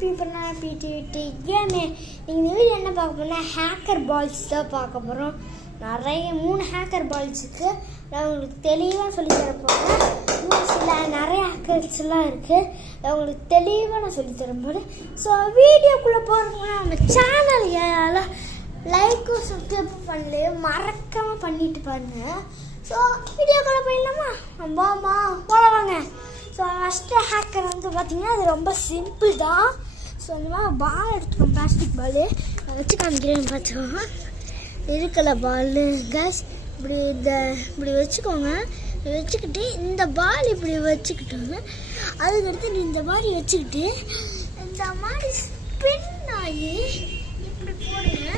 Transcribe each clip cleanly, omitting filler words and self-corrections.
பிடிவிட்டு game இந்த video என்ன பார்க்க போனால் ஹேக்கர் பால்ஸ் தான் பார்க்க போகிறோம். நிறைய 3 ஹேக்கர் பால்ஸுக்கு நான் உங்களுக்கு தெளிவாக சொல்லித்தர போகிறேன். சில நிறைய ஹேக்கர்ஸ்லாம் இருக்குது, உங்களுக்கு தெளிவாக நான் சொல்லித்தரும் போது. ஸோ வீடியோக்குள்ளே போகிறோம்னா நம்ம சேனல் ஏழால் லைக்கும் சப்ஸ்கிரைப் பண்ணலையோ மறக்காமல் பண்ணிட்டு பாருங்கள். ஸோ வீடியோக்குள்ளே போயிடலாமா? போகலாங்க. ஸோ ஃபஸ்ட்டு ஹேக்கர் வந்து பார்த்திங்கன்னா அது ரொம்ப சிம்பிள் தான். ஸோ இந்த மாதிரி பால் எடுத்துக்கோங்க, பிளாஸ்டிக் பால் வச்சு காமிக்கிறேன் பார்த்துக்கோங்க. இருக்கல பால் கேஸ் இப்படி வச்சுக்கோங்க. வச்சுக்கிட்டு இந்த பால் இப்படி வச்சுக்கிட்டோங்க. அதுக்கடுத்து இந்த மாதிரி வச்சுக்கிட்டு இந்த மாதிரி ஸ்பின் ஆகி இப்படி போடுங்க.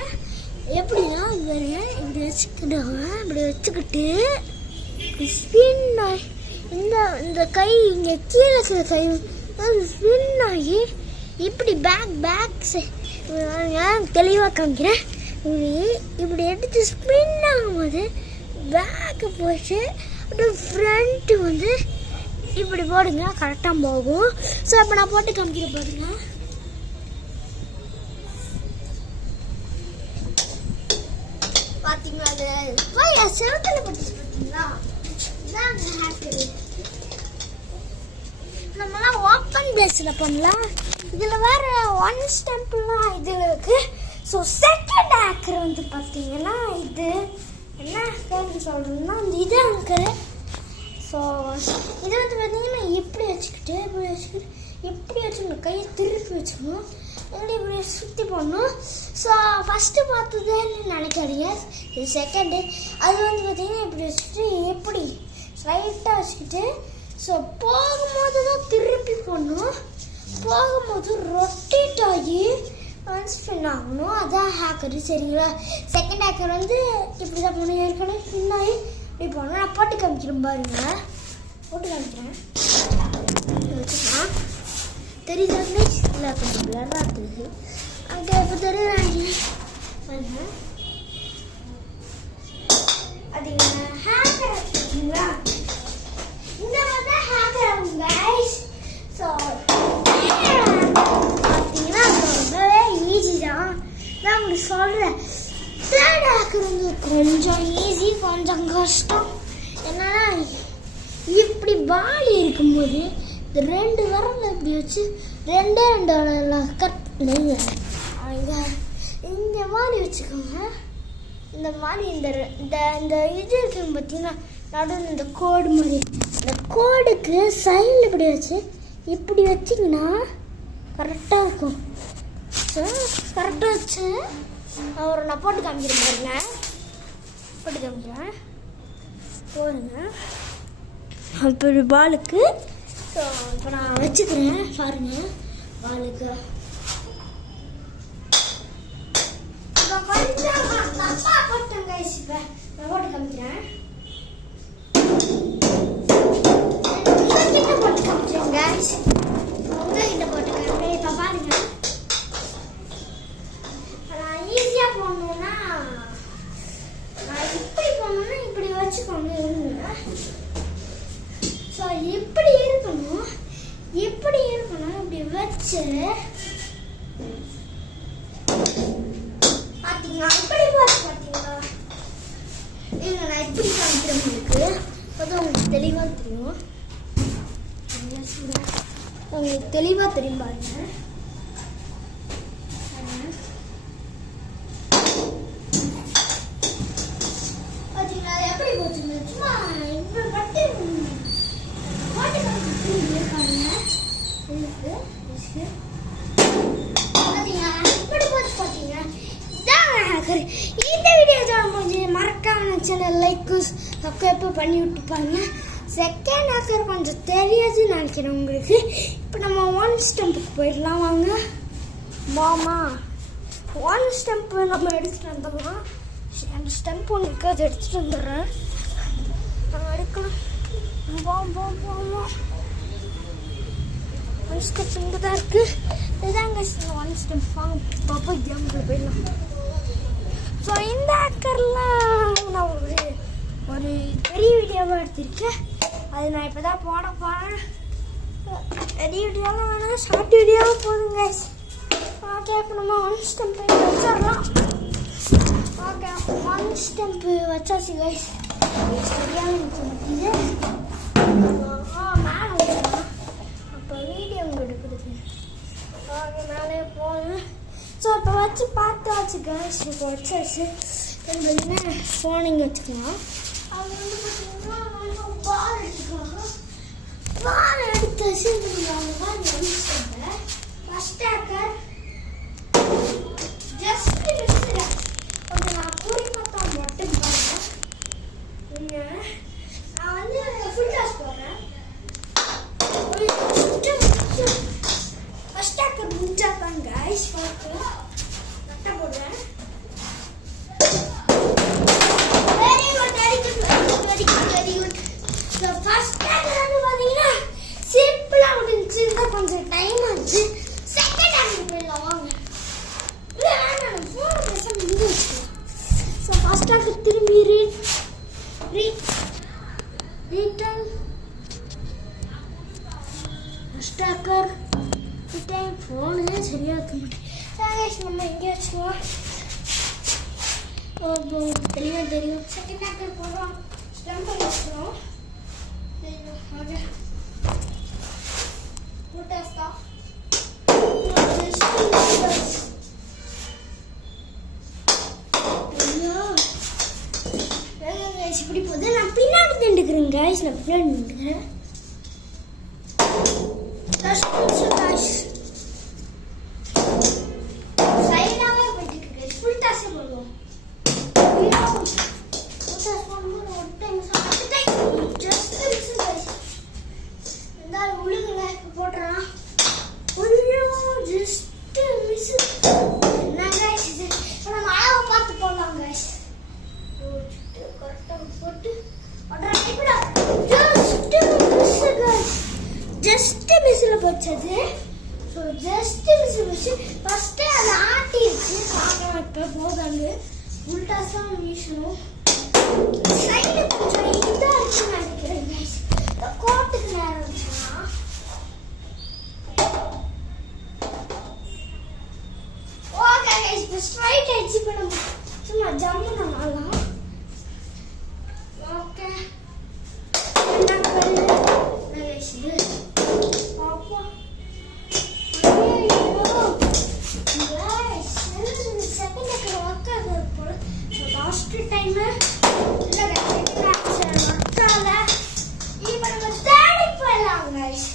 எப்படின்னா இப்படி வச்சுக்கிட்டோங்க. இப்படி வச்சுக்கிட்டு இப்படி ஸ்பின் ஆகி இந்த கை இங்கே கீழே இருக்கிற கை ஸ்பின் ஆகி இப்படி பேக் தெளிவாக காமிக்கிறேன். இப்படி எடுத்து ஸ்பின் ஆகும்போது பேக்கு போயிட்டு அப்படியே ஃப்ரண்ட்டு வந்து இப்படி போடுங்க, கரெக்டாக போகும். ஸோ அப்போ நான் போட்டு காமிக்கிறேன் பாருங்க. பார்த்தீங்களா? அது செவத்தில் பட்டுச்சு பார்த்தீங்களா? இதான் ஹேக்கரு. நம்மளாம் ஓப்பன் பிளேஸில் பண்ணலாம். இதில் வேறு 1 ஸ்டெம்ப்லாம் இதில் இருக்குது. ஸோ செகண்ட் ஹேக்கர் வந்து பார்த்தீங்கன்னா இது என்ன ஹேக்கர்னு சொல்கிறோம்னா இது ஹேக்கரு. ஸோ இது வந்து பார்த்தீங்கன்னா இப்படி வச்சுக்கிட்டு இப்படி வச்சுக்கணும், கையை திருப்பி வச்சுக்கணும், இப்படி சுற்றி போடணும். ஸோ ஃபஸ்ட்டு பார்த்ததுன்னு நினைக்காதீங்க, இது செகண்டு. அது வந்து பார்த்தீங்கன்னா இப்படி வச்சுக்கிட்டு இப்படி ஸ்ட்ரைட்டாக வச்சுக்கிட்டு ஸோ போகும்போது தான் திருப்பி போடணும். போகும்போது ரொட்டேட் ஆகி ஸ்பின் ஆகணும். அதான் ஹேக்கரு, சரிங்களா? செகண்ட் ஹேக்கர் வந்து இப்படி தான் போகணும். ஏற்கனவே ஸ்பின் ஆகி இப்படி போகணும். நான் போட்டு காமிக்கிறேன் பாருங்க. போட்டு காமிக்கிறேன். வச்சுக்கலாம். தெரியுதாங்க? இல்லை, கொஞ்சம் பிளராக இருக்குது. அங்கே இப்போ தெரியுறாங்க பாருங்க. அது ஹேக்கர் வச்சுருக்கீங்களா? இந்த மாதிரி தான் ஹேக்கர் ஆகும் கைஸ். ஸோ பார்த்தீங்கன்னா ரொம்பவே ஈஸி தான். நான் உங்களுக்கு சொல்கிறேன். தேர்ட் ஹேக்கர் வந்து கொஞ்சம் ஈஸி, கொஞ்சம் கஷ்டம். என்னன்னா இப்படி பால் இருக்கும்போது இந்த 2 விரல் இப்படி வச்சு 2 விரலாம் கட் பண்ணுங்க. இந்த மாதிரி வச்சுக்கோங்க. இந்த மாதிரி இந்த இது இருக்குங்க பார்த்தீங்கன்னா நடுவில் இந்த கோடு மாதிரி, இந்த கோடுக்கு சைடில் இப்படி வச்சு இப்படி வச்சிங்கன்னா கரெக்டாக இருக்கும். ஸோ கரெக்டாக வச்சு நான் போட்டு காமிக்கிறேன் பாருங்க. போட்டு காமிக்கிறேன் போடுங்க. அப்படி பாலுக்கு ஸோ இப்போ நான் வச்சுக்கிறேன் பாருங்க. பாலுக்கு இப்போ கொஞ்சம் தப்பா போட்டேன் கைஸ். இப்போ நான் போட்டு காமிக்கிறேன். உங்ககிட்ட போட்டு காமிக்கிறேன் கைஸ். உங்ககிட்ட போட்டு காமிக்கிறேன். இப்போ பாருங்க. நான் ஈஸியாக போடணுன்னா நான் இப்படி போடணுன்னா இப்படி வச்சுக்கோங்க. ஸோ இப்படி இருக்கணும், இப்படி இருக்கணும். இப்படி வச்சு பார்த்தீங்களா? இப்படி பார்த்து பார்த்தீங்களா? இல்லை, நான் இப்படி காமிக்கிறேன் உங்களுக்கு. அது உங்களுக்கு தெளிவாக தெரியும். உங்களுக்கு தெளிவாக தெரியும் பாருங்க. பார்த்தீங்களா எப்படி போச்சுங்க? சும்மா இப்படி பட்டு இந்த வீடியோ மறக்காம சேனல் லைக் சப்ஸ்கிரைப் பண்ணி விட்டு பாருங்க. செகண்ட் ஹேக்கர் கொஞ்சம் தெரியாதுன்னு நினைக்கிறேன் உங்களுக்கு. இப்போ நம்ம 1 ஸ்டெம்புக்கு போயிடலாம் வாங்க. 1 ஸ்டெம்ப்பு நம்ம எடுத்துகிட்டு வந்தோம்னா அந்த ஸ்டெம்ப் ஒன்று இருக்குது, அதை எடுத்துகிட்டு வந்துடுறேன். நம்ம எடுக்கலாம். ஒன் ஸ்டெப் இங்கே தான் இருக்குது. இதுதாங்க 1 ஸ்டெப். பாப்பா கேமுக்குள்ள போயிடலாம். ஸோ இந்த ஹேக்கர்லாம் நான் ஒரு பெரிய வீடியோவாக எடுத்திருக்கேன். அது நான் இப்போ தான் போட போகிறேன். பெரிய வீடியோலாம் வேணாம், ஷார்ட் வீடியோவாக போதும் கைஸ். ஓகே, இப்போ நம்ம 1 ஸ்டெம்ப் வச்சிடலாம். ஓகே, 1 ஸ்டெம்ப் வச்சாச்சு கைஸ். சரியான இது மேலே விடலாம், அப்போ வீடியோ எடுக்கிறது. ஓகே, மேலே போகணும். ஸோ இப்போ வச்சு பார்த்தாச்சு கைஸ். இப்போ வச்சாச்சு. பார்த்தீங்கன்னா ஃபோன் இங்கே வச்சுக்கலாம். அது வந்து பார்த்தீங்கன்னா பால் எடுத்துக்கலாம். பால் எடுத்து வச்சு ஃபஸ்ட் ஹேக்கர் ஜஸ்ட் மிஸ்ஸில் கொஞ்சம் நான் கூடி பார்த்தா மட்டும் பாருங்கள். நான் வந்து ஃபுல் டாஸ் போடுறேன். ஃபஸ்ட் ஹேக்கர் முடிஞ்சா தான் கைஸ் பார்க்கலாம். கரெக்டாக போடுறேன். கொஞ்சம் டைம் ஆச்சு. செகண்ட் ஹேண்ட் போயிடலாம் வாங்க. இல்லை வேணாம், ஃபோன் பேச முடிஞ்சு வச்சுக்கலாம். ஸோ ஃபர்ஸ்ட் ஹேக்கர் திரும்பி ரீட்டன் ஃபர்ஸ்ட் ஹேக்கர் ரிட்டைன். ஃபோனே சரியாக இருக்க மாட்டேன். நம்ம எங்கே வச்சுக்குவோம்? தெளிவாக தெரியும். செகண்ட் ஹேக்கர் போடுறோம். ஸ்டெம்பை வச்சுக்கிறோம். ஓகே, இப்படி போது நான் பின்னாடி நின்றுக்கிறேன் கைஸ். நான் பின்னாடி நின்றுக்கிறேன். சைடாகவே போயிட்டு கைஸ். ஃபுல் டாஸே போடுவோம். ஃபுல் டாஸ் போடும்போது ஒரு டைம் ஜஸ்ட் மிஸ் கைஸ். இருந்தாலும் உழுகுல போட்டுறான். Just miss. என்ன கைஸ் இது? இப்போ நம்ம அளவை பார்த்து போடலாம் கைஸ். கரெக்டாக போட்டு ஜஸ்ட் மிஸ்ஸில் போச்சது. ஸோ ஜஸ்ட் மிஸ் வச்சு ஃபஸ்ட்டு அதை ஆட்டிடுச்சு. பார்க்கலாம் இப்போ போதாங்க. உல்டாஸ் தான் வீசணும். சைடு கொஞ்சம் இதாக இருக்குன்னு நினைக்கிறேன் கைஸ். கோட்டுக்கு நேரம் இருந்துச்சுன்னா ஓகே கைஸ். இப்போ ஸ்ட்ரைட் ஆயிடுச்சு. இப்போ நம்ம சும்மா ஜம்மு பண்ணலாம். ஓகே, என்ன பண்ணு கைஸ் இது? அப்பா கைஸ், செகண்ட் ஹேக்கர் ஒர்க் ஆகுது போல. லாஸ்ட் டைம் இல்லை கைஸ், ஒர்க்கால. இப்போ நம்ம தேடி போயிடலாம் கைஸ்.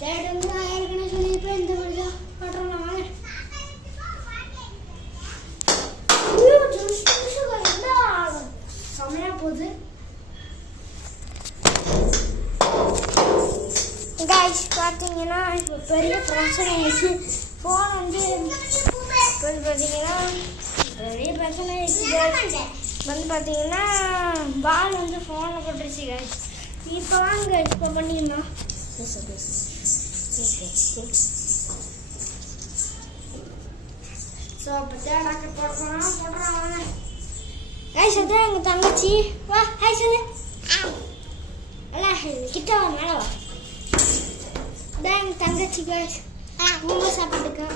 தேடுங்க ஏற்கனவே சொல்லியிருப்பேன். இந்த மாதிரி தான் பண்ணுறோம். நான் வாங்க. செம்மையாக போகுது கைஸ். பார்த்தீங்கன்னா இப்போ பெரிய பிரச்சனை ஆயிடுச்சு. ஃபோன் வந்து பார்த்தீங்கன்னா பெரிய பிரச்சனை ஆயிடுச்சு. வந்து பார்த்தீங்கன்னா பால் வந்து ஃபோனில் போட்டுருச்சு கைஸ். இப்போ வாங்க இப்போ பண்ணிடலாம். ஸோ இப்போ தேடாக்க போடுறோம் வாங்க கைஸ். அதான் எங்கள் தங்கச்சி. வா ஹாய் சொல்லு. கிட்ட வா, மேலே வா. இதான் எங்கள் தங்கச்சி கைஸ். ரொம்ப சாப்பிட்டுக்கா.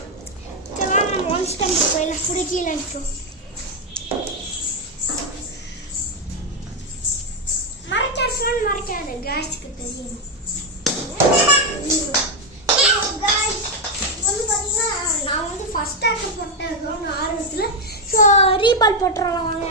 சரி வாங்க, நம்ம 1 ஸ்டெம்ப் போயிடலாம். பிடிக்கல இருக்கும். மறைக்காது கைஸ்க்கு தெரியும். வந்து பார்த்தீங்கன்னா நான் வந்து ஃபர்ஸ்ட் ஹேக்கர் போட்டேன் ஆர்வத்தில். ஸோ ரீபால் போட்டுறலாம் வாங்க.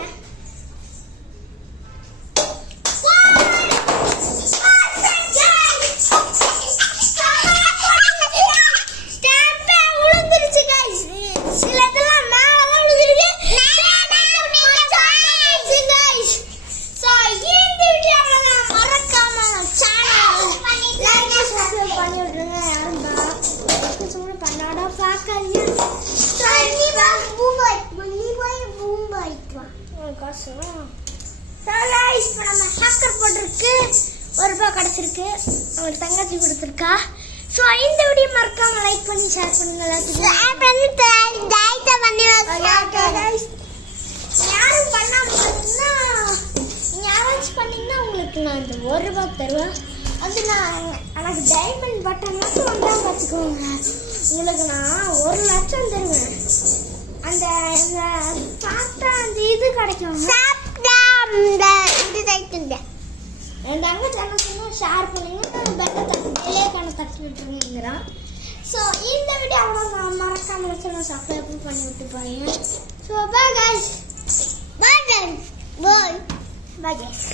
கிடச்சிருக்கு. அவங்களுக்கு தங்கச்சி கொடுத்துருக்கா. ஸோ இந்த வீடியோ மறக்காம லைக் பண்ணி ஷேர் பண்ணுங்க. எல்லாத்துக்கும் யாரும் பண்ணாம யாராச்சும் பண்ணீங்கன்னா உங்களுக்கு நான் இந்த ₹1 தருவேன். அது எனக்கு டைமண்ட் பட்டன் மட்டும் வந்தால் பார்த்துக்கோங்க, உங்களுக்கு நான் 1 லட்சம் தருவேன். அந்த சாப்பிட்டா அந்த இது கிடைக்கும். என் தங்கச்சி என்ன சொன்னா ஷேர் பண்ணுங்க, பெல்லே பண்ண தட்டி விட்டுருங்கிறான். ஸோ இந்த வீடியோ அவ்வளோ மறக்காம சேனல் சப்ஸ்கிரைப் பண்ணி விட்டு பாருங்க. So bye guys, bye guys, bye bye guys.